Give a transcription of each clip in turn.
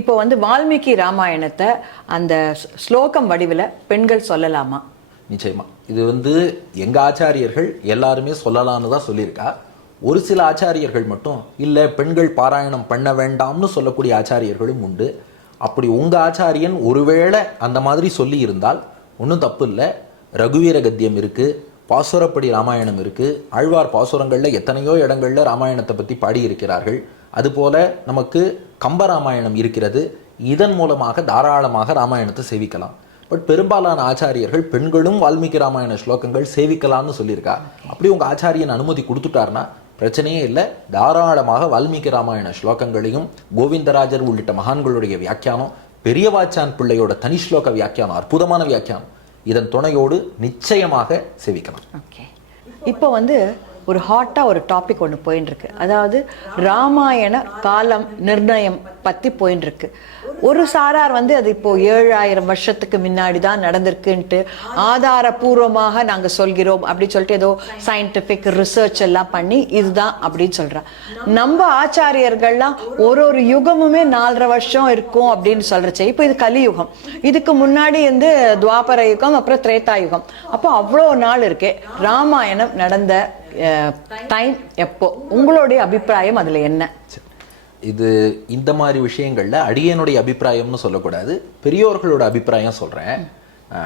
இப்போ வந்து வால்மீகி ராமாயணத்தை அந்த ஸ்லோகம் வடிவில் பெண்கள் சொல்லலாமா? நிச்சயமா. இது வந்து எங்க ஆச்சாரியர்கள் எல்லாருமே சொல்லலாம்னு தான் சொல்லியிருக்கா. ஒரு சில ஆச்சாரியர்கள் மட்டும் இல்லை பெண்கள் பாராயணம் பண்ண வேண்டாம்னு சொல்லக்கூடிய ஆச்சாரியர்களும் உண்டு. அப்படி உங்க ஆச்சாரியன் ஒருவேளை அந்த மாதிரி சொல்லி இருந்தால் ஒன்றும் தப்பு இல்லை. ரகுவீர கத்தியம் இருக்கு, பாசுரப்படி ராமாயணம் இருக்கு, ஆழ்வார் பாசுரங்கள்ல எத்தனையோ இடங்கள்ல ராமாயணத்தை பற்றி பாடியிருக்கிறார்கள். அதுபோல நமக்கு கம்பராமாயணம் இருக்கிறது. இதன் மூலமாக தாராளமாக ராமாயணத்தை சேவிக்கலாம். பட் பெரும்பாலான ஆச்சாரியர்கள் பெண்களும் வால்மீகி ராமாயண ஸ்லோகங்கள் சேவிக்கலாம்னு சொல்லியிருக்கா. அப்படி உங்க ஆச்சாரியன் அனுமதி கொடுத்துட்டார்னா பிரச்சனையே இல்லை. தாராளமாக வால்மீகி ராமாயண ஸ்லோகங்களையும் கோவிந்தராஜர் உள்ளிட்ட மகான்களுடைய வியாக்கியானம், பெரியவாச்சான் பிள்ளையோட தனி ஸ்லோக வியாக்கியானம், அற்புதமான வியாக்கியானம், இதன் துணையோடு நிச்சயமாக சேவிக்கலாம். ஓகே, இப்போ வந்து ஒரு ஹாட்டாக ஒரு டாபிக் ஒன்று போயின்னு இருக்கு. அதாவது ராமாயண காலம் நிர்ணயம் பற்றி போயின்னு இருக்கு. ஒரு சாரார் வந்து அது இப்போ 7000 வருஷத்துக்கு முன்னாடி தான் நடந்திருக்குன்ட்டு ஆதாரபூர்வமாக நாங்கள் சொல்கிறோம் அப்படின்னு சொல்லிட்டு ஏதோ சயின்டிஃபிக் ரிசர்ச் எல்லாம் பண்ணி இதுதான் அப்படின்னு சொல்கிறா. நம்ம ஆச்சாரியர்கள்லாம் ஒரு யுகமுமே 4.5 வருஷம் இருக்கும் அப்படின்னு சொல்றச்சே. இப்போ இது கலியுகம், இதுக்கு முன்னாடி வந்து துவாபர யுகம், அப்புறம் திரேதா யுகம். அப்போ அவ்வளோ நாள் இருக்கே. ராமாயணம் நடந்த டைம் எப்போ? உங்களுடைய அபிப்பிராயம் அதுல என்ன? இது இந்த மாதிரி விஷயங்கள்ல அடியனுடைய அபிப்பிராயம்னு சொல்லக்கூடாது, பெரியோர்களோட அபிப்பிராயம் சொல்றேன்.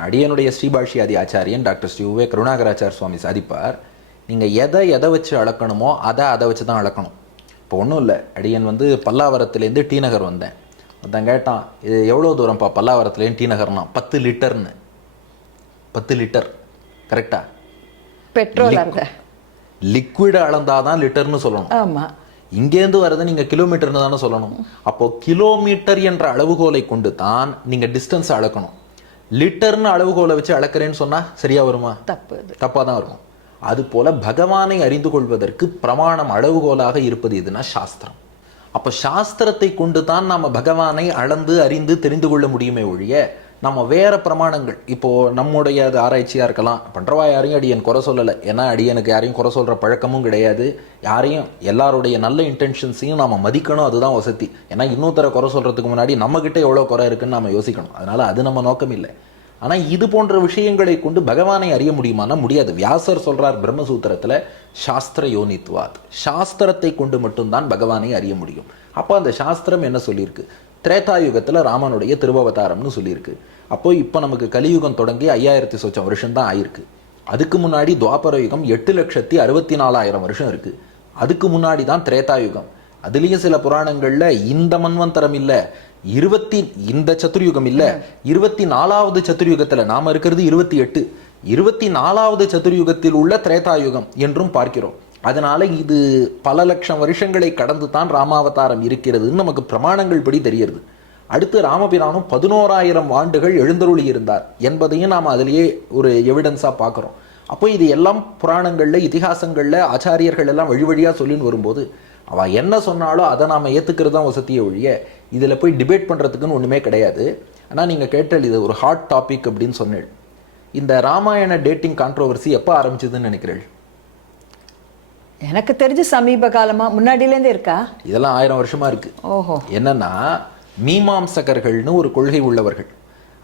அடியனுடைய ஸ்ரீபாஷ்யாதி ஆச்சாரியன் டாக்டர் ஸ்ரீ உவே கருணாகராச்சார் சுவாமி சாதிப்பார், நீங்க எதை வச்சு அளக்கணுமோ அதை வச்சு தான் அளக்கணும். இப்போ ஒன்றும் இல்லை, அடியன் வந்து பல்லாவரத்துலேருந்து டி நகர் வந்தேன். ஒருத்தன் கேட்டான், இது எவ்வளோ தூரம்ப்பா பல்லாவரத்துலேருந்து டி நகர்னா? 10 லிட்டர்னு. 10 லிட்டர் கரெக்டா? பெட்ரோல் லிக்விட் அளந்தாதான் லிட்டர்னு சொல்லணும். ஆமா, இங்கேருந்து வரதை நீங்க கிலோமீட்டர்னு தானே சொல்லணும். அப்போ கிலோமீட்டர் என்ற அளவுகோலை கொண்டு தான் நீங்க டிஸ்டன்ஸ் அளக்கணும். லிட்டர்னு அளவுகோலை வச்சு அளக்கிறேன்னு சொன்னா சரியா வருமா? தப்பா தான் இருக்கும். அது போல பகவானை அறிந்து கொள்வதற்கு பிரமாணம் அளவுகோலாக இருப்பது எதுனா சாஸ்திரம். அப்ப சாஸ்திரத்தை கொண்டு தான் நாம பகவானை அளந்து அறிந்து தெரிந்து கொள்ள முடியுமே ஒழிய நம்ம வேற பிரமாணங்கள், இப்போ நம்முடைய அது ஆராய்ச்சியா இருக்கலாம், பண்றவா யாரையும் அடியன் குறை சொல்லலை. ஏன்னா அடியனுக்கு யாரையும் குறை சொல்ற பழக்கமும் கிடையாது. யாரையும் எல்லாருடைய நல்ல இன்டென்ஷன்ஸையும் நாம மதிக்கணும், அதுதான் வசதி. ஏன்னா இன்னொருத்தர குறை சொல்றதுக்கு முன்னாடி நம்ம கிட்ட எவ்வளவு குறை இருக்குன்னு நம்ம யோசிக்கணும். அதனால அது நம்ம நோக்கம் இல்லை. ஆனா இது போன்ற விஷயங்களை கொண்டு பகவானை அறிய முடியுமானா முடியாது. வியாசர் சொல்றார் பிரம்மசூத்திரத்துல, சாஸ்திர யோனித்வாத், சாஸ்திரத்தை கொண்டு மட்டும்தான் பகவானை அறிய முடியும். அப்போ அந்த சாஸ்திரம் என்ன சொல்லியிருக்கு? திரேதாயுகத்துல ராமனுடைய திருவவதாரம்னு சொல்லியிருக்கு. அப்போ இப்போ நமக்கு கலியுகம் தொடங்கி 5000 சொச்சம் வருஷம் தான் ஆயிருக்கு. அதுக்கு முன்னாடி துவாபர யுகம் 8,64,000 வருஷம் இருக்கு. அதுக்கு முன்னாடி தான் திரேதாயுகம். அதுலயும் சில புராணங்கள்ல இந்த மன்வந்தரம் இல்ல, இந்த சதுர்யுகம் இல்ல, 24வது சதுர்யுகத்துல நாம இருக்கிறது 28, 24வது சதுர்யுகத்தில் உள்ள திரேதாயுகம் என்றும் பார்க்கிறோம். அதனால இது பல லட்சம் வருஷங்களை கடந்து தான் ராமாவதாரம் இருக்கிறதுன்னு நமக்கு பிரமாணங்கள் படி தெரிகிறது. அடுத்து ராமபிரானும் 11,000 ஆண்டுகள் எழுந்தருளி இருந்தார் என்பதையும் நாம் அதிலேயே ஒரு எவிடன்ஸா பார்க்கிறோம். அப்போ இது எல்லாம் புராணங்கள்ல இதிகாசங்கள்ல ஆச்சாரியர்கள் எல்லாம் வழிவழியா சொல்லின்னு வரும்போது அவ என்ன சொன்னாலும் அதை நாம ஏத்துக்கிறது தான் வசதியை ஒழிய இதுல போய் டிபேட் பண்றதுக்குன்னு ஒண்ணுமே கிடையாது. ஆனா நீங்க கேட்டால் இது ஒரு ஹாட் டாபிக் அப்படின்னு சொன்னேன். இந்த ராமாயண டேட்டிங் கான்ட்ரோவர்சி எப்ப ஆரம்பிச்சதுன்னு நினைக்கிறேன்? எனக்கு தெரிஞ்சு சமீப காலமா, முன்னாடியிலேருந்தே இருக்கா? இதெல்லாம் 1000 வருஷமா இருக்கு. ஓஹோ. என்னன்னா மீமாம்சகர்கள்னு ஒரு கொள்கை உள்ளவர்கள்.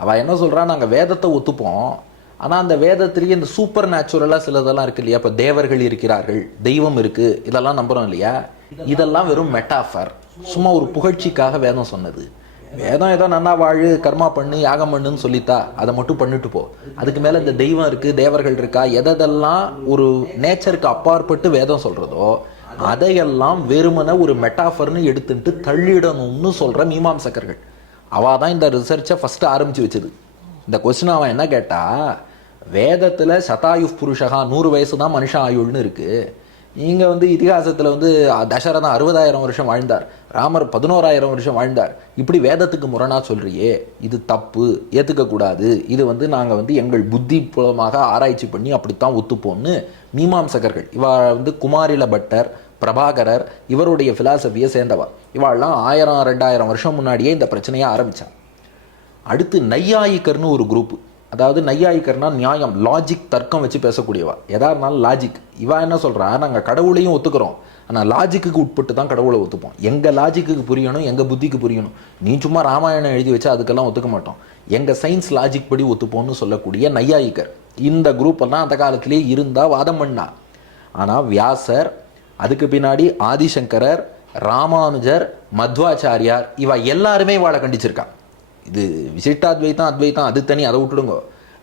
அவ என்ன சொல்றா, நாங்க வேதத்தை ஒத்துப்போம், ஆனா அந்த வேதத்திலேயே இந்த சூப்பர் நேச்சுரலா சிலதெல்லாம் இருக்கு இல்லையா? இப்ப தேவர்கள் இருக்கிறார்கள், தெய்வம் இருக்கு, இதெல்லாம் நம்புறோம் இல்லையா? இதெல்லாம் வெறும் மெட்டாஃபர், சும்மா ஒரு புகழ்ச்சிக்காக வேதம் சொன்னது. வேதம் ஏதோ நன்னா வாழு, கர்மா பண்ணு, யாகம் பண்ணுன்னு சொல்லித்தா, அதை மட்டும் பண்ணிட்டு போ. அதுக்கு மேல இந்த தெய்வம் இருக்கு, தேவர்கள் இருக்கா, எதெல்லாம் ஒரு நேச்சருக்கு அப்பாற்பட்டு வேதம் சொல்றதோ அதையெல்லாம் வெறுமன ஒரு மெட்டாஃபர்னு எடுத்துட்டு தள்ளிடணும்னு சொல்ற மீமாம்சகர்கள். அவ தான் இந்த ரிசர்ச்சை ஃபர்ஸ்ட் ஆரம்பிச்சு வச்சது. இந்த கொஸ்டின் அவன் என்ன கேட்டா, வேதத்துல சதாயு புருஷகா 100 வயசு தான் மனுஷ ஆயுள்னு இருக்கு. நீங்க வந்து இதிகாசத்துல வந்து தசரதன் 60,000 வருஷம் வாழ்ந்தார், ராமர் 11,000 வருஷம் வாழ்ந்தார், இப்படி வேதத்துக்கு முரணா சொல்றியே, இது தப்பு, ஏத்துக்க கூடாது, இது வந்து நாங்க வந்து எங்கள் புத்தி மூலமாக ஆராய்ச்சி பண்ணி அப்படித்தான் ஒத்துப்போம்னு மீமாம்சகர்கள். இவ வந்து குமாரில பட்டர், பிரபாகரர் இவருடைய பிலாசபியை சேர்ந்தவா. இவாள்லாம் 1000-2000 வருஷம் முன்னாடியே இந்த பிரச்சனையை ஆரம்பிச்சா. அடுத்து நையாயிக்கர்னு ஒரு குரூப். அதாவது நையாயிக்கர்னா நியாயம், லாஜிக், தர்க்கம் வச்சு பேசக்கூடியவா. எதா இருந்தாலும் லாஜிக். இவா என்ன சொல்றா, நாங்கள் கடவுளையும் ஒத்துக்கிறோம், ஆனால் லாஜிக்கு உட்பட்டு தான் கடவுளை ஒத்துப்போம். எங்கள் லாஜிக்கு புரியணும், எங்கள் புத்திக்கு புரியணும். நீ சும்மா ராமாயணம் எழுதி வச்சா அதுக்கெல்லாம் ஒத்துக்க மாட்டோம். எங்கள் சயின்ஸ் லாஜிக் படி ஒத்துப்போம்னு சொல்லக்கூடிய நையாயிக்கர் இந்த குரூப் எல்லாம் அந்த காலத்திலேயே இருந்தா வாதம் பண்ணா. ஆனால் வியாசர், அதுக்கு பின்னாடி ஆதிசங்கரர், ராமானுஜர், மத்வாச்சாரியார் இவ எல்லாருமே வாழ கண்டிச்சிருக்கா. இது விசிஷ்டாத்வைத்தம் அத்வைத்தம் அது தனி, அதை விட்டுடுங்க.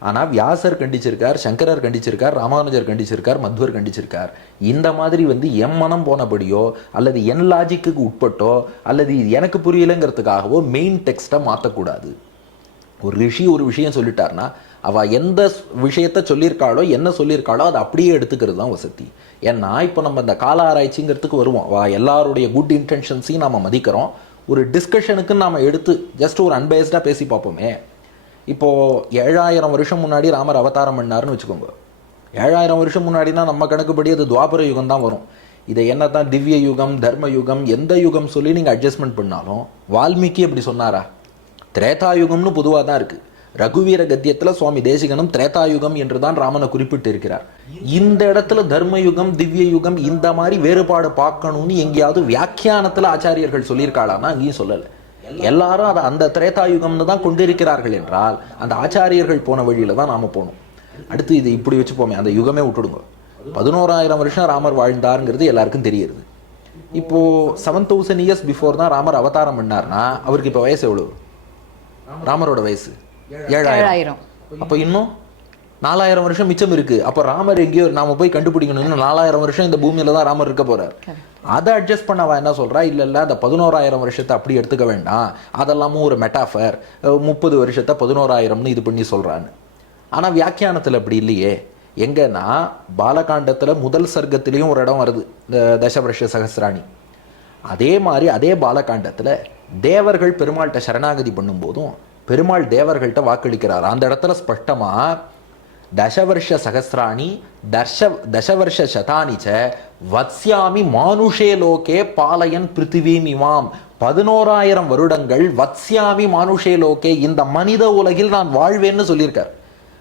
ஆனால் வியாசர் கண்டிச்சிருக்கார், சங்கரர் கண்டிச்சிருக்கார், ராமானுஜர் கண்டிச்சிருக்கார், மத்வர் கண்டிச்சிருக்கார். இந்த மாதிரி என் மனம் போனபடியோ அல்லது என் லாஜிக்கு உட்பட்டோ அல்லது எனக்கு புரியலைங்கிறதுக்காகவோ மெயின் டெக்ஸ்ட்டை மாற்றக்கூடாது. ஒரு ரிஷி ஒரு விஷயம் சொல்லிட்டார்னா அவள் எந்த விஷயத்த சொல்லியிருக்காளோ என்ன சொல்லியிருக்காளோ அதை அப்படியே எடுத்துக்கிறது தான் வசதி. ஏன்னா இப்போ நம்ம இந்த கால ஆராய்ச்சிங்கிறதுக்கு வருவோம். எல்லாருடைய குட் இன்டென்ஷன்ஸையும் நாம் மதிக்கிறோம். ஒரு டிஸ்கஷனுக்கு நாம் எடுத்து ஜஸ்ட் ஒரு அன்பேஸ்டாக பேசி பார்ப்போமே. இப்போது 7000 வருஷம் முன்னாடி ராமர் அவதாரம் பண்ணாருன்னு வச்சுக்கோங்க. 7000 வருஷம் முன்னாடினா நம்ம கணக்குப்படி அது துவாபர யுகம் தான் வரும். இதை என்ன தான் திவ்ய யுகம், தர்ம யுகம், எந்த யுகம் சொல்லி நீங்கள் அட்ஜஸ்ட்மெண்ட் பண்ணாலும் வால்மீகி அப்படி சொன்னாரா? திரேதாயுகம்னு பொதுவாக தான் இருக்குது. ரகுவீர கத்தியத்தில் சுவாமி தேசிகனும் திரேதாயுகம் என்று தான் ராமனை குறிப்பிட்டு இருக்கிறார். இந்த இடத்துல தர்மயுகம், திவ்ய யுகம் இந்த மாதிரி வேறுபாடு பார்க்கணும்னு எங்கேயாவது வியாக்கியானத்தில் ஆச்சாரியர்கள் சொல்லியிருக்காளான்னா அங்கேயும் சொல்லலை. எல்லாரும் அதை அந்த திரேதாயுகம்னு தான் கொண்டிருக்கிறார்கள் என்றால் அந்த ஆச்சாரியர்கள் போன வழியில தான் நாம போகணும். அடுத்து இது இப்படி வச்சுப்போமே, அந்த யுகமே விட்டுடுங்க. 11,000 வருஷம் ராமர் வாழ்ந்தாருங்கிறது எல்லாருக்கும் தெரியுது. இப்போ 7,000 years பிஃபோர் தான் ராமர் அவதாரம் பண்ணார்னா அவருக்கு இப்போ வயசு எவ்வளவு? ராமரோட வயசு 7,000. அப்போ இன்னும் 4,000 வருஷம் மிச்சம் இருக்கு. அப்போ ராமர் எங்கேயோ நாம போய் கண்டுபிடிக்கணும். 4,000 வருஷம் இந்த பூமியில தான் ராமர் இருக்க போறார். அதை அட்ஜஸ்ட் பண்ணவா என்ன சொல்றா? இல்ல அந்த 11,000 வருஷத்தை அப்படி எடுத்துக்க வேண்டாம், அதெல்லாமும் ஒரு மெட்டாஃபர், 30 வருஷத்தை 11,000ன்னு இது பண்ணி சொல்றான்னு. ஆனா வியாக்கியானத்துல அப்படி இல்லையே. எங்கன்னா பாலகாண்டத்துல முதல் சர்க்கத்திலையும் ஒரு இடம் வருது, இந்த தசவருஷ சகசிராணி. அதே மாதிரி அதே பாலகாண்டத்துல தேவர்கள் பெருமாள்கிட்ட சரணாகதி பண்ணும்போதும் பெருமாள் தேவர்கள்ட்ட வாக்களிக்கிறார். அந்த இடத்துல ஸ்பஷ்டமா தசவர்ஷ சகசிராணி தசவர்ஷ சதானிச்ச வத்ஸ்யாமி மானுஷே லோகே பாலயன் பிருத்திவீம் இமாம். 11,000 வருடங்கள் வத்ஸ்யாமி மானுஷே லோகே, இந்த மனித உலகில் நான் வாழ்வேன்னு சொல்லியிருக்கார்.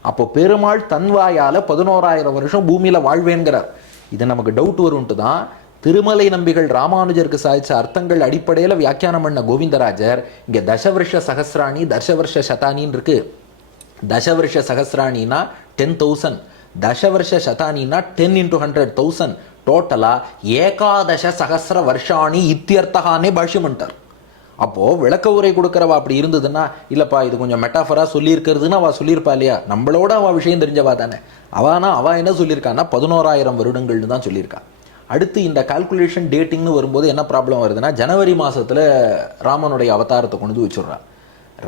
அப்போ பெருமாள் தன்வாயால 11,000 வருஷம் பூமியில வாழ்வேன்கிறார். இது நமக்கு டவுட் வரும்ட்டு தான் திருமலை நம்பிகள் ராமானுஜருக்கு சாதிச்ச அர்த்தங்கள் அடிப்படையில் வியாக்கியானம் பண்ண கோவிந்தராஜர் இங்க தசவர்ஷ சகசிராணி தசவர்ஷ சதானின்னு இருக்கு. தசவர்ஷ சகசிராணினா 10,000, தசவர்ஷ சதானினா 10 into 100,000, டோட்டலா ஏகாதச சகசிர வருஷாணி இத்தியர்த்தகானே பாஷ்யம் பண்ணிட்டார். அப்போ விளக்க உரை கொடுக்கறவா அப்படி இருந்ததுன்னா, இல்லப்பா இது கொஞ்சம் மெட்டாஃபரா சொல்லியிருக்கிறதுன்னு அவ சொல்லியிருப்பா இல்லையா? நம்மளோட அவ விஷயம் தெரிஞ்சவா தானே. அவ என்ன சொல்லியிருக்கான்னா 11,000 வருடங்கள்னு தான் சொல்லியிருக்கா. அடுத்து இந்த கால்குலேஷன் டேட்டிங்னு வரும்போது என்ன ப்ராப்ளம் வருதுன்னா, ஜனவரி மாசத்துல ராமனுடைய அவதாரத்தை கொண்டு வச்சுடுறா.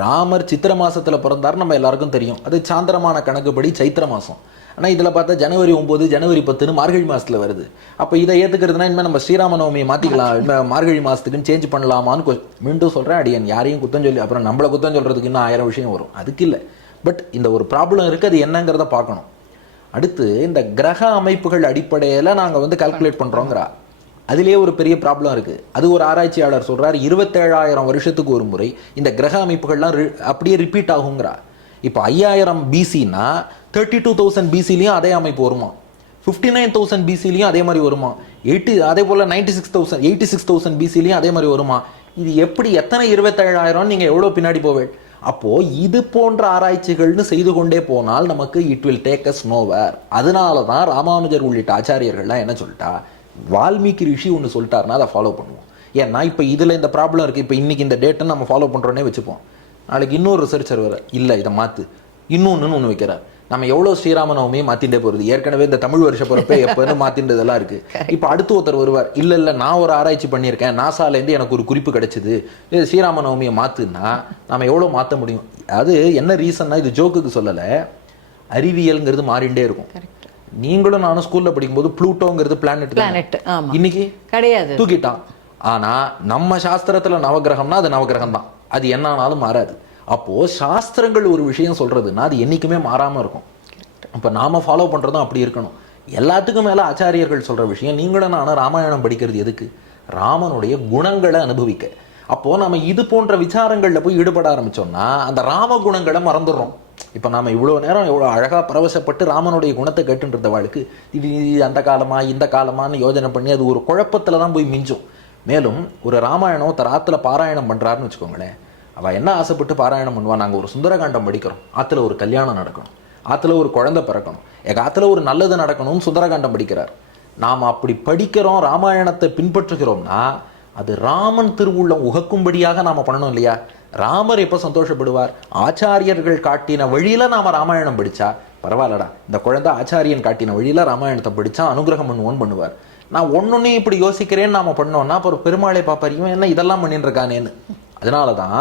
ராமர் சித்திர மாசத்துல பிறந்தார் நம்ம எல்லாருக்கும் தெரியும். அது சாந்திரமான கணக்குப்படி சைத்திர மாசம். ஆனால் இதில் பார்த்தா ஜனவரி 9 ஜனவரி 10 மார்கழி மாசத்துல வருது. அப்போ இதை ஏற்றுக்கிறதுனா இனிமேல் நம்ம ஸ்ரீராமநவமியை மாற்றிக்கலாம், மார்கழி மாசத்துக்குன்னு சேஞ்ச் பண்ணலாமான்னு மீண்டும் சொல்கிறேன். அடியன் யாரையும் குத்தம் சொல்லி அப்புறம் நம்மளை குத்தம் சொல்கிறதுக்கு இன்னும் 1000 விஷயம் வரும், அதுக்கு இல்லை. பட் இந்த ஒரு ப்ராப்ளம் இருக்குது, அது என்னங்கிறத பார்க்கணும். அடுத்து இந்த கிரக அமைப்புகள் அடிப்படையில் நாங்கள் கால்குலேட் பண்ணுறோங்கிறா, அதிலேயே ஒரு பெரிய ப்ராப்ளம் இருக்குது. அது ஒரு ஆராய்ச்சியாளர் சொல்கிறார், 27,000 வருஷத்துக்கு ஒரு முறை இந்த கிரக அமைப்புகள்லாம் அப்படியே ரிப்பீட் ஆகுங்கிறா. இப்போ 5000 பிசின்னா 32,000 பிசிலையும் அதே அமைப்பு வருமா, 59,000 பிசிலையும் அதே மாதிரி வருமா, அதே போல் 86,000 பிசிலையும் அதே மாதிரி வருமா? இது எப்படி, எத்தனை 27,000 நீங்கள் எவ்வளோ பின்னாடி போவேள்? அப்போது இது போன்ற ஆராய்ச்சிகள்னு செய்து கொண்டே போனால் நமக்கு it will take us nowhere. அதனால தான் ராமானுஜர் உள்ளிட்ட ஆச்சாரியர்கள்லாம் என்ன சொல்லிட்டா, வால்மீகி ரிஷி ஒன்று சொல்லிட்டாருன்னா அதை ஃபாலோ பண்ணுவோம். ஏன்னா இப்போ இதில் இந்த ப்ராப்ளம் இருக்குது. இப்போ இன்னைக்கு இந்த டேட்டை நம்ம ஃபாலோ பண்ணுறோன்னே வச்சுப்போம். நாளைக்கு இன்னொரு ரிசர்ச்சர் வர, இல்லை இதை மாற்று, இன்னொன்று ஒன்று வைக்கிறார். நம்ம எவ்வளோ ஸ்ரீராமநவமியை மாற்றிண்டே போகிறது. ஏற்கனவே இந்த தமிழ் வருஷ பிறப்பே எப்போன்னு மாற்றின்றதெல்லாம் இருக்குது. இப்போ அடுத்து ஒருத்தர் வருவார், இல்லை நான் ஒரு ஆராய்ச்சி பண்ணியிருக்கேன், நாசாலேருந்து எனக்கு ஒரு குறிப்பு கிடைச்சிது, இது ஸ்ரீராமநவமியை மாற்றுன்னா நம்ம எவ்வளோ மாற்ற முடியும்? அது என்ன ரீசன்னா, இது ஜோக்குக்கு சொல்லலை, அறிவியல்ங்கிறது மாறிண்டே இருக்கும். நீங்களும் நானும் ஸ்கூல்ல படிக்கும்போது ப்ளூட்டோங்கிறது பிளானட் இன்னைக்கு கிடையாது, தூக்கிட்டான். ஆனா நம்ம சாஸ்திரத்துல நவகிரகம்னா அது நவகிரகம் தான், அது என்னானாலும் மாறாது. அப்போ சாஸ்திரங்கள் ஒரு விஷயம் சொல்றதுன்னா அது என்னைக்குமே மாறாம இருக்கும். அப்ப நாம ஃபாலோ பண்றதும் அப்படி இருக்கணும். எல்லாத்துக்கும் மேல ஆச்சாரியர்கள் சொல்ற விஷயம், நீங்களும் நானும் ராமாயணம் படிக்கிறது எதுக்கு? ராமனுடைய குணங்களை அனுபவிக்க. அப்போ நம்ம இது போன்ற விசாரங்கள்ல போய் ஈடுபட ஆரம்பிச்சோம்னா அந்த ராம குணங்களை மறந்துடுறோம். இப்போ நாம இவ்வளோ நேரம் எவ்வளோ அழகாக பரவசப்பட்டு ராமனுடைய குணத்தை கேட்டுன்ற வாழ்க்கை இது அந்த காலமா இந்த காலமான்னு யோஜனை பண்ணி அது ஒரு குழப்பத்தில் தான் போய் மிஞ்சும். மேலும் ஒரு ராமாயணம் ஆற்றுல பாராயணம் பண்ணுறாருன்னு வச்சுக்கோங்களேன், அவள் என்ன ஆசைப்பட்டு பாராயணம் பண்ணுவாள், நாங்கள் ஒரு சுந்தரகாண்டம் படிக்கிறோம், ஆற்றுல ஒரு கல்யாணம் நடக்கணும், ஆற்றுல ஒரு குழந்தை பிறக்கணும், எங்கள் ஆற்றுல ஒரு நல்லது நடக்கணும்னு சுந்தரகாண்டம் படிக்கிறார். நாம் அப்படி படிக்கிறோம், ராமாயணத்தை பின்பற்றுகிறோம்னா அது ராமன் திருவுள்ளம் உகக்கும்படியாக நாம் பண்ணணும் இல்லையா? ராமர் எப்போ சந்தோஷப்படுவார்? ஆச்சாரியர்கள் காட்டின வழியில நாம ராமாயணம் படிச்சா பரவாயில்லடா, இந்த குழந்தை ஆச்சாரியன் காட்டின வழியில ராமாயணத்தை படிச்சா அனுகிரகம் பண்ணுவோன்னு பண்ணுவார். நான் ஒன்னொன்னே இப்படி யோசிக்கிறேன்னு நாம பண்ணோம்னா அப்புறம் பெருமாளை பார்ப்பார், இவன் என்ன இதெல்லாம் பண்ணிட்டு இருக்கானேன்னு. அதனாலதான்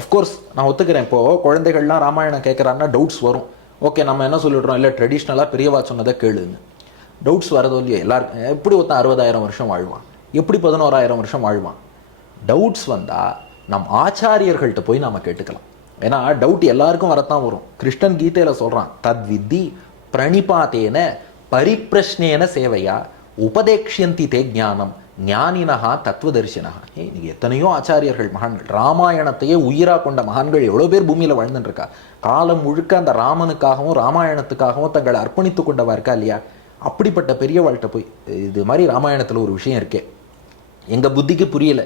அஃப்கோர்ஸ் நான் ஒத்துக்கிறேன், இப்போ குழந்தைகள்லாம் ராமாயணம் கேட்கறான்னா டவுட்ஸ் வரும். ஓகே, நம்ம என்ன சொல்லிடுறோம், இல்லை ட்ரெடிஷ்னலாக பெரியவா சொன்னதை கேளுன்னு. டவுட்ஸ் வரதோ இல்லையோ எல்லாருக்கும். எப்படி ஒருத்தன் 60,000 வருஷம் வாழ்வான், எப்படி 11,000 வருஷம் வாழ்வான்? டவுட்ஸ் வந்தால் நம் ஆச்சாரியர்கள்ட்ட போய் நாம் கேட்டுக்கலாம். ஏன்னா டவுட் எல்லாருக்கும் வரத்தான் வரும். கிருஷ்ணன் கீதையில் சொல்கிறான், தத்வித்தி பிரணிபாத்தேன பரிப்பிரஷ்னேன சேவையா உபதேக்ஷந்தி தே ஞானம் ஞானினஹா தத்துவதர்சினா. இன்னைக்கு எத்தனையோ ஆச்சாரியர்கள் மகான்கள், ராமாயணத்தையே உயிராக கொண்ட மகான்கள் எவ்வளோ பேர் பூமியில் வாழ்ந்துட்டுருக்கா. காலம் முழுக்க அந்த ராமனுக்காகவும் ராமாயணத்துக்காகவும் தங்களை அர்ப்பணித்து கொண்டவா இருக்கா இல்லையா? அப்படிப்பட்ட பெரியவாழ்கிட்ட போய் இது மாதிரி ராமாயணத்தில் ஒரு விஷயம் இருக்கே, எங்கள் புத்திக்கு புரியல,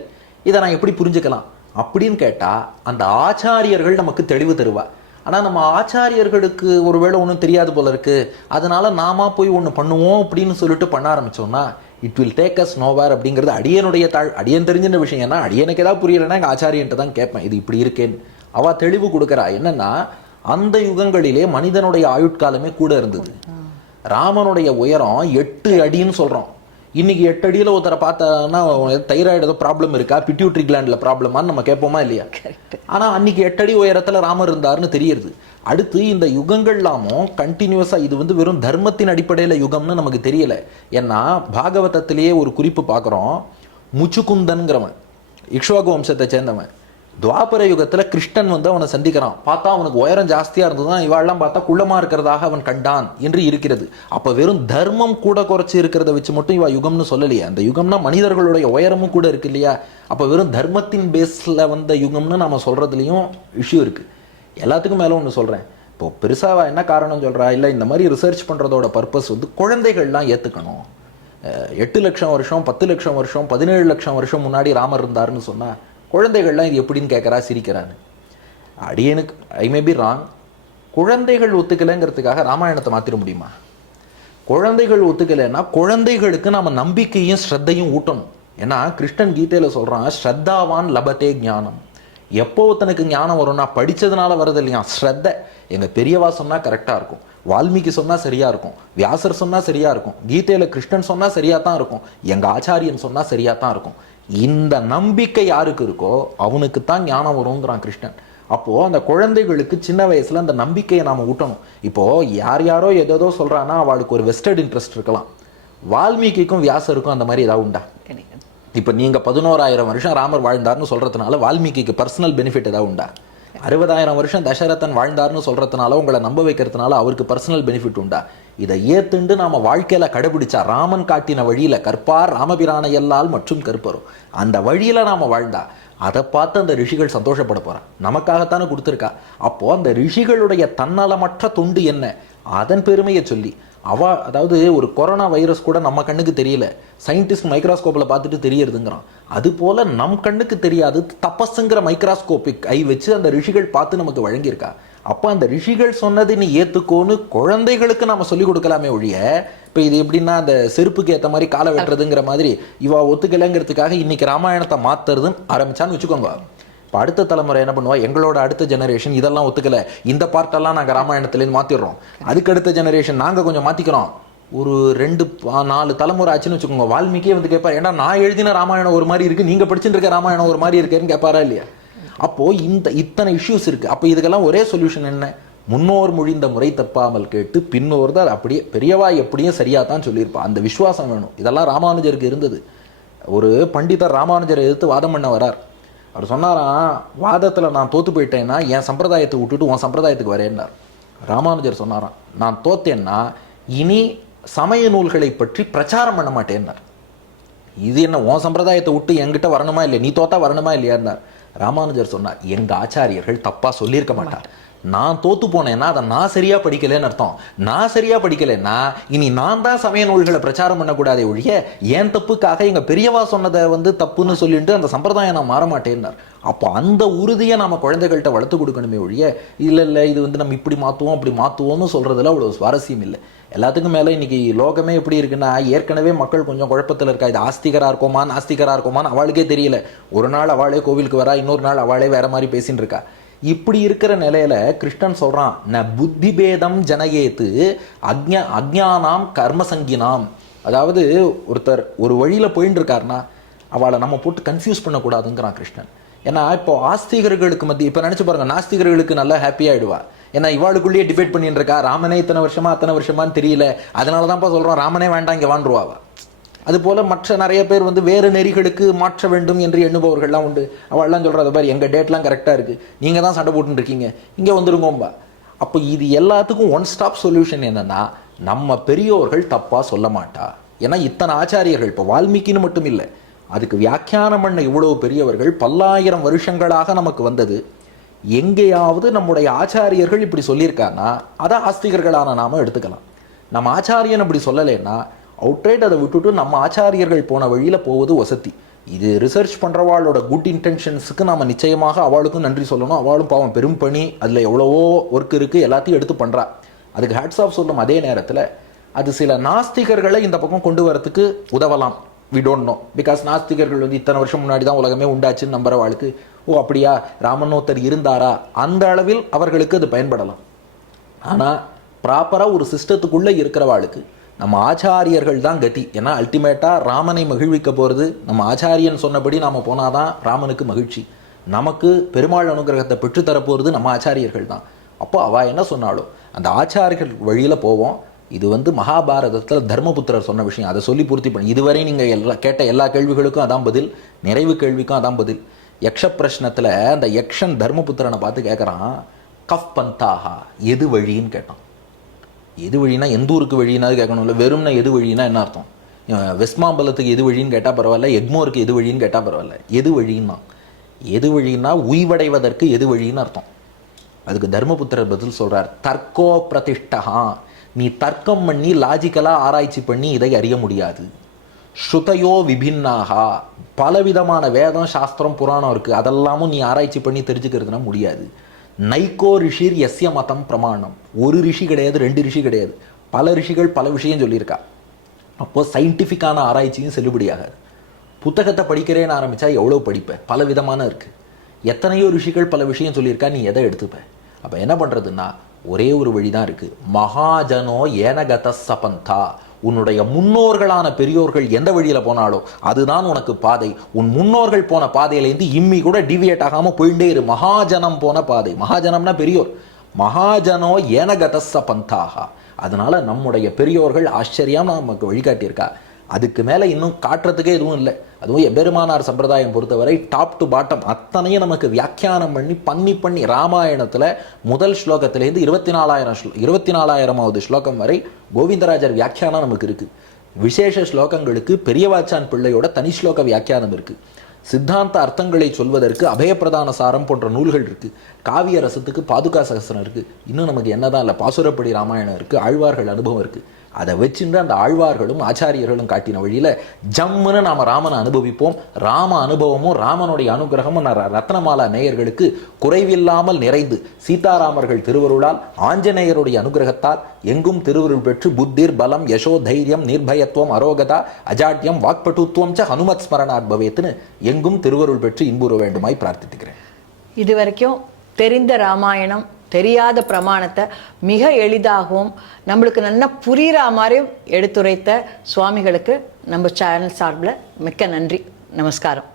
இதை நான் எப்படி புரிஞ்சுக்கலாம் அப்படின்னு கேட்டால் அந்த ஆச்சாரியர்கள் நமக்கு தெளிவு தருவா. ஆனால் நம்ம ஆச்சாரியர்களுக்கு ஒருவேளை ஒன்றும் தெரியாது போல இருக்கு, அதனால நாம போய் ஒன்று பண்ணுவோம் அப்படின்னு சொல்லிட்டு பண்ண ஆரம்பித்தோம்னா it will take us nowhere. அப்படிங்கிறது அடியனுடைய அடியன் தெரிஞ்சின விஷயம். ஏன்னா அடியனுக்கு ஏதாவது புரியலைன்னா எங்கள் ஆச்சாரியன்ட்டு தான் கேட்பேன், இது இப்படி இருக்கேன்னு. அவள் தெளிவு கொடுக்குறா. என்னன்னா அந்த யுகங்களிலே மனிதனுடைய ஆயுட்காலமே கூட இருந்தது. ராமனுடைய உயரம் 8 அடின்னு சொல்கிறோம். இன்னைக்கு 8 அடியில் ஒருத்தரை பார்த்தோன்னா தைராய்டு ஏதோ ப்ராப்ளம் இருக்கா, பிட்யூட்ரி கிளாண்டில் ப்ராப்ளமான்னு நம்ம கேட்போமா இல்லையா? ஆனால் அன்னைக்கு 8 அடி உயரத்தில் ராமர் இருந்தாருன்னு தெரியுது. அடுத்து இந்த யுகங்கள்லாமும் கண்டினியூஸாக இது வெறும் தர்மத்தின் அடிப்படையில் யுகம்னு நமக்கு தெரியல. ஏன்னா பாகவதத்திலேயே ஒரு குறிப்பு பார்க்குறோம், முச்சுக்குந்தன்கிறவன் இக்ஷ்வாகு வம்சத்தை சேர்ந்தவன் துவாபர யுகத்தில் கிருஷ்ணன் அவனை சந்திக்கிறான். பார்த்தா அவனுக்கு உயரம் ஜாஸ்தியாக இருந்ததுதான், இவாளெல்லாம் பார்த்தா குள்ளமாக இருக்கிறதாக அவன் கண்டான் என்று இருக்கிறது. அப்போ வெறும் தர்மம் கூட குறைச்சி இருக்கிறத வச்சு மட்டும் இவா யுகம்னு சொல்லலையா? அந்த யுகம்னா மனிதர்களுடைய உயரமும் கூட இருக்கு இல்லையா? அப்போ வெறும் தர்மத்தின் பேஸில் வந்த யுகம்னு நம்ம சொல்கிறதுலையும் இஷ்யூ இருக்குது. எல்லாத்துக்கும் மேலே ஒன்று சொல்கிறேன், இப்போ பெருசாக என்ன காரணம் சொல்கிறா இல்லை, இந்த மாதிரி ரிசர்ச் பண்ணுறதோட பர்பஸ் குழந்தைகள்லாம் ஏற்றுக்கணும். 8 லட்சம் வருஷம் 10 லட்சம் வருஷம் 17 லட்சம் வருஷம் முன்னாடி ராமர் இருந்தாருன்னு சொன்னால் குழந்தைகள்லாம் இது எப்படின்னு கேட்குறா, சிரிக்கிறான்னு. அடியனுக்கு ஐ மே பி ராங். குழந்தைகள் ஒத்துக்கலைங்கிறதுக்காக ராமாயணத்தை மாற்றிட முடியுமா? குழந்தைகள் ஒத்துக்கலைன்னா குழந்தைகளுக்கு நாம் நம்பிக்கையும் ஸ்ரத்தையும் ஊட்டணும். ஏன்னா கிருஷ்ணன் கீதையில் சொல்கிறான், ஸ்ரத்தாவான் லபத்தே ஞானம். எப்போ ஒருத்தனுக்கு ஞானம் வரும்னா படித்ததுனால வருது இல்லையா, ஸ்ரத்தை. எங்கள் பெரியவா சொன்னால் கரெக்டாக இருக்கும், வால்மீகி சொன்னால் சரியாக இருக்கும், வியாசர் சொன்னால் சரியாக இருக்கும், கீதையில் கிருஷ்ணன் சொன்னால் சரியாக தான் இருக்கும், எங்கள் ஆச்சாரியன் சொன்னால் சரியாக தான் இருக்கும். இந்த நம்பிக்கை யாருக்கு இருக்கோ அவனுக்கு தான் ஞானம் வருங்கிறான் கிருஷ்ணன். அப்போது அந்த குழந்தைகளுக்கு சின்ன வயசில் அந்த நம்பிக்கையை நாம் ஊட்டணும். இப்போது யாரோ ஏதோ சொல்கிறான்னா அவளுக்கு ஒரு வெஸ்டர்ட் இன்ட்ரெஸ்ட் இருக்கலாம். வால்மீகிக்கும் வியாசருக்கும் அந்த மாதிரி ஏதாவது உண்டா? இப்போ நீங்கள் 11,000 வருஷம் ராமர் வாழ்ந்தார்னு சொல்கிறதுனால வால்மீகிக்கு பர்சனல் பெனிஃபிட் ஏதாவது உண்டா? 60,000 வருஷம் தசரதன் வாழ்ந்தார்னு சொல்கிறதுனால உங்களை நம்ப வைக்கிறதுனால அவருக்கு பர்சனல் பெனிஃபிட் உண்டா? இதை ஏத்துண்டு நாம வாழ்க்கையில கடைபிடிச்சா, ராமன் காட்டின வழியில கற்பார் ராமபிரான எல்லால் மற்றும் கற்பரும், அந்த வழியில நாம வாழ்ந்தா அதை பார்த்து அந்த ரிஷிகள் சந்தோஷப்பட போறான். நமக்காகத்தானே கொடுத்துருக்கா. அப்போ அந்த ரிஷிகளுடைய தன்னலமற்ற தொண்டு என்ன, அதன் பெருமையை சொல்லி அதாவது ஒரு கொரோனா வைரஸ் கூட நம்ம கண்ணுக்கு தெரியல, சயின்டிஸ்ட் மைக்ரோஸ்கோப்பில் பார்த்துட்டு தெரியறதுங்கிறான். அது போல நம் கண்ணுக்கு தெரியாது தபஸுங்கிற மைக்ரோஸ்கோபிக் ஐ வச்சு அந்த ரிஷிகள் பார்த்து நமக்கு வழங்கியிருக்கா. அப்போ அந்த ரிஷிகள் சொன்னது நீ ஏற்றுக்கோன்னு குழந்தைகளுக்கு நம்ம சொல்லிக் கொடுக்கலாமே ஒழிய, இப்போ இது எப்படின்னா அந்த செருப்புக்கு ஏற்ற மாதிரி காலை வெட்டுறதுங்கிற மாதிரி இவா ஒத்துக்கலைங்கிறதுக்காக இன்னைக்கு ராமாயணத்தை மாத்துறதுன்னு ஆரம்பிச்சான்னு வச்சுக்கோங்க. இப்போ அடுத்த தலைமுறை என்ன பண்ணுவா, எங்களோட அடுத்த ஜெனரேஷன் இதெல்லாம் ஒத்துக்கலை, இந்த பார்ட்டெல்லாம் நாங்கள் ராமாயணத்துலேருந்து மாற்றிடுறோம், அதுக்கு அடுத்த ஜெனரேஷன் நாங்கள் கொஞ்சம் மாற்றிக்கிறோம். ஒரு 2-4 தலைமுறை ஆச்சுன்னு வச்சுக்கோங்க, வால்மீகியே கேட்பார், ஏன்னா நான் எழுதின ராமாயணம் ஒரு மாதிரி இருக்குது, நீங்கள் படிச்சுட்டு இருக்க ராமாயணம் ஒரு மாதிரி இருக்கேன்னு கேட்பாரா இல்லையா? அப்போது இத்தனை இஷ்யூஸ் இருக்குது. அப்போ இதுக்கெல்லாம் ஒரே சொல்யூஷன் என்ன? முன்னோர் மொழிந்த முறை தப்பாமல் கேட்டு பின்னோர் தான் அப்படியே பெரியவா எப்படியும் சரியாக தான் சொல்லியிருப்பா. அந்த விசுவாசம் வேணும். இதெல்லாம் ராமானுஜருக்கு இருந்தது. ஒரு பண்டிதர் ராமானுஜரை எதிர்த்து வாதம் பண்ண வரார். அவர் சொன்னாராம், வாதத்தில் நான் தோற்று போயிட்டேன்னா என் சம்பிரதாயத்தை விட்டுட்டு உன் சம்பிரதாயத்துக்கு வரேன்னார். ராமானுஜர் சொன்னாராம், நான் தோத்தேன்னா இனி சமய நூல்களை பற்றி பிரச்சாரம் பண்ண மாட்டேன்னார். இது என்ன உன் சம்பிரதாயத்தை விட்டு என்கிட்ட வரணுமா இல்லையா, நீ தோத்தா வரணுமா இல்லையான்னார். ராமானுஜர் சொன்னார், எங்கள் ஆச்சாரியர்கள் தப்பாக சொல்லியிருக்க மாட்டார், நான் தோத்து போனேன்னா அதை நான் சரியா படிக்கலன்னு அர்த்தம். நான் சரியா படிக்கலைன்னா இனி நான் தான் சமய நூல்களை பிரச்சாரம் பண்ணக்கூடாதே ஒழிய ஏன் தப்புக்காக எங்க பெரியவா சொன்னதை தப்புன்னு சொல்லிட்டு அந்த சம்பிரதாயம் நான் மாற மாட்டேன்னார். அப்போ அந்த உறுதியை நம்ம குழந்தைகள்கிட்ட வளர்த்து கொடுக்கணுமே ஒழிய இல்லை இது நம்ம இப்படி மாற்றுவோம் அப்படி மாற்றுவோம்னு சொல்றதுல அவ்வளோ சுவாரஸ்யம் இல்லை. எல்லாத்துக்கும் மேலே இன்னைக்கு லோகமே எப்படி இருக்குன்னா, ஏற்கனவே மக்கள் கொஞ்சம் குழப்பத்தில் இருக்கா. இது ஆஸ்திகரா இருக்கோமா நாஸ்திகரா இருக்கோமான்னு அவளுக்கே தெரியல. ஒரு நாள் அவளே கோவிலுக்கு வரா, இன்னொரு நாள் அவளே வேற மாதிரி பேசின்னு இருக்கா. இப்படி இருக்கிற நிலையில கிருஷ்ணன் சொல்றான், ந புத்தி பேதம் ஜனகேத்து அஜ்ஞானாம் கர்மசங்கினாம். அதாவது ஒருத்தர் ஒரு வழியில போயின்னு இருக்காருன்னா அவளை நம்ம போட்டு கன்ஃபியூஸ் பண்ணக்கூடாதுங்கிறான் கிருஷ்ணன். ஏன்னா இப்போ ஆஸ்திகர்களுக்கு மத்திய இப்போ நினைச்சு பாருங்க, நாஸ்திகர்களுக்கு நல்லா ஹாப்பி ஆயிடுவா. ஏன்னா இவாளுக்குள்ளேயே டிபேட் பண்ணிட்டு இருக்கா, ராமனே இத்தனை வருஷமான்னு தெரியல, அதனாலதான்ப்பா சொல்றோம் ராமனே வேண்டாம் இங்க வாண்டுருவாவா. அது போல மற்ற நிறைய பேர் வேறு நெறிகளுக்கு மாற்ற வேண்டும் என்று எண்ணுபவர்கள்லாம் உண்டு. அவள்லாம் சொல்றா, பாரு எங்க டேட்லாம் கரெக்டா இருக்கு, நீங்க தான் சண்டை போட்டு இருக்கீங்க, இங்க வந்துருங்கோம்பா. அப்போ இது எல்லாத்துக்கும் ஒன் ஸ்டாப் சொல்யூஷன் என்னன்னா, நம்ம பெரியோர்கள் தப்பா சொல்ல மாட்டா. ஏன்னா இத்தனை ஆச்சாரியர்கள், இப்போ வால்மீகின்னு மட்டும் இல்லை, அதுக்கு வியாக்கியானம் பண்ண இவ்வளவு பெரியவர்கள் பல்லாயிரம் வருஷங்களாக நமக்கு வந்தது. எங்கேயாவது நம்முடைய ஆச்சாரியர்கள் இப்படி சொல்லியிருக்காங்கன்னா அதை ஆஸ்திகர்களான நாம எடுத்துக்கலாம். நம்ம ஆச்சாரியன் அப்படி சொல்லலைன்னா அவுட்ரைட் அதை விட்டுட்டு நம்ம ஆச்சாரியர்கள் போன வழியில போவது வசதி. இது ரிசர்ச் பண்றவாளோட குட் இன்டென்ஷன்ஸுக்கு நாம நிச்சயமாக அவளுக்கும் நன்றி சொல்லணும். அவளும் பாவம் பெரும் பணி, அதுல எவ்வளவோ ஒர்க் இருக்கு, எல்லாத்தையும் எடுத்து பண்றா, அதுக்கு ஹேட்ஸ் ஆஃப் சொல்லும். அதே நேரத்தில் அது சில நாஸ்திகர்களை இந்த பக்கம் கொண்டு வரத்துக்கு உதவலாம். வி டோன்ட் நோ, பிகாஸ் நாஸ்திகர்கள் இத்தனை வருஷம் முன்னாடி தான் உலகமே உண்டாச்சுன்னு நம்புற வாழ்க்கை, ஓ அப்படியா ராமனோத்தர் இருந்தாரா, அந்த அளவில் அவர்களுக்கு அது பயன்படலாம். ஆனால் ப்ராப்பராக ஒரு சிஸ்டத்துக்குள்ளே இருக்கிறவாளுக்கு நம்ம ஆச்சாரியர்கள் தான் கதி. ஏன்னா அல்டிமேட்டாக ராமனை மகிழ்விக்க போகிறது நம்ம ஆச்சாரியன் சொன்னபடி நாம் போனாதான் ராமனுக்கு மகிழ்ச்சி. நமக்கு பெருமாள் அனுகிரகத்தை பெற்றுத்தரப்போகிறது நம்ம ஆச்சாரியர்கள் தான். அப்போ அவள் என்ன சொன்னாலும் அந்த ஆச்சாரியர்கள் வழியில் போவோம். இது மகாபாரதத்தில் தர்மபுத்திரர் சொன்ன விஷயம், அதை சொல்லி பூர்த்தி பண்ணி இதுவரை நீங்கள் கேட்ட எல்லா கேள்விகளுக்கும் அதான் பதில், நிறைவு கேள்விக்கும் அதான் பதில். யக்ஷ பிரஷ்னத்தில் அந்த யக்ஷன் தர்மபுத்திரனை பார்த்து கேட்குறான், கஃப் பந்தாஹா, எது வழின்னு கேட்டான். எது வழினா எந்த ஊருக்கு வழினா கேட்கணும், இல்லை வெறும்னா எது வழினா என்ன அர்த்தம்? வெஸ்மாம்பலத்துக்கு எது வழின்னு கேட்டால் பரவாயில்ல, எக்மோருக்கு எது வழின்னு கேட்டால் பரவாயில்ல, எது வழின்னா எது வழின்னா உய்வடைவதற்கு எது வழின்னு அர்த்தம். அதுக்கு தர்மபுத்திரர் பதில் சொல்றார், தர்க்கோ பிரதிஷ்டஹா, நீ தர்க்கம் பண்ணி லாஜிக்கலாக ஆராய்ச்சி பண்ணி இதை அறிய முடியாது. ஸ்ருதையோ விபின்னாகா, பலவிதமான வேதம் சாஸ்திரம் புராணம் இருக்குது, அதெல்லாமும் நீ ஆராய்ச்சி பண்ணி தெரிஞ்சுக்கிறதுனா முடியாது. நைக்கோ ரிஷிர் எஸ்ய மதம் பிரமாணம், ஒரு ரிஷி கிடையாது, ரெண்டு ரிஷி கிடையாது, பல ரிஷிகள் பல விஷயம் சொல்லியிருக்கா. அப்போது சயின்டிஃபிக்கான ஆராய்ச்சியும் செல்லுபடியாகாது. புத்தகத்தை படிக்கிறேன்னு ஆரம்பித்தா எவ்வளோ படிப்பேன், பல விதமான இருக்குது. எத்தனையோ ரிஷிகள் பல விஷயம் சொல்லியிருக்கா, நீ எதை எடுத்துப்பேன்? அப்போ என்ன பண்ணுறதுன்னா ஒரே ஒரு வழி தான் இருக்குது, மகாஜனோ ஏனகத சபந்தா, உன்னுடைய முன்னோர்களான பெரியோர்கள் எந்த வழியில் போனாலோ அதுதான் உனக்கு பாதை. உன் முன்னோர்கள் போன பாதையிலேருந்து இம்மி கூட டிவியேட் ஆகாமல் போயிட்டே இரு. மகாஜனம் போன பாதை, மகாஜனம்னா பெரியோர், மகாஜனோ ஏனகத சபந்தாகா. அதனால நம்முடைய பெரியோர்கள் ஆச்சரியம் நமக்கு வழிகாட்டியிருக்கா. அதுக்கு மேலே இன்னும் காட்டுறதுக்கே எதுவும் இல்லை. அதுவும் எபெருமானார் சம்பிரதாயம் பொறுத்தவரை டாப் டு பாட்டம் அத்தனையும் நமக்கு வியாக்கியானம் பண்ணி ராமாயணத்தில் முதல் ஸ்லோகத்திலேருந்து 24,000வது ஸ்லோகம் வரை கோவிந்தராஜர் வியாக்கியானம் நமக்கு இருக்குது. விசேஷ ஸ்லோகங்களுக்கு பெரியவாச்சான் பிள்ளையோட தனி ஸ்லோக வியாக்கியானம் இருக்குது. சித்தாந்த அர்த்தங்களை சொல்வதற்கு அபயப்பிரதான சாரம் போன்ற நூல்கள் இருக்குது. காவிய ரசத்துக்கு பாதுகா சகசனம் இருக்குது. இன்னும் நமக்கு என்னதான் இல்லை, பாசுரப்படி ராமாயணம் இருக்குது, ஆழ்வார்கள் அனுபவம் இருக்குது. அதை வச்சுட்டு அந்த ஆழ்வார்களும் ஆச்சாரியர்களும் காட்டின வழியில் ஜம்முன்னு நாம் ராமனை அனுபவிப்போம். ராம அனுபவமும் ராமனுடைய அனுகிரகமும் ரத்னமாலா நேயர்களுக்கு குறைவில்லாமல் நிறைந்து சீதாராமர்கள் திருவருளால் ஆஞ்சநேயருடைய அனுகிரகத்தால் எங்கும் திருவருள் பெற்று புத்திர் பலம் யசோ தைரியம் நிர்பயத்துவம் அரோகதா அஜாட்யம் வாக்பட்டுத்துவம் ச ஹனுமத் ஸ்மரணாத் பவேத்னு எங்கும் திருவருள் பெற்று இன்புற வேண்டுமாய் பிரார்த்தித்துக்கிறேன். இது வரைக்கும் தெரிந்த ராமாயணம் தெரியாத பிரமாணத்தை மிக எளிதாகவும் நம்மளுக்கு நல்லா புரிகிற மாதிரியும் எடுத்துரைத்த சுவாமிகளுக்கு நம்ம சேனல் சார்பில் மிக்க நன்றி, நமஸ்காரம்.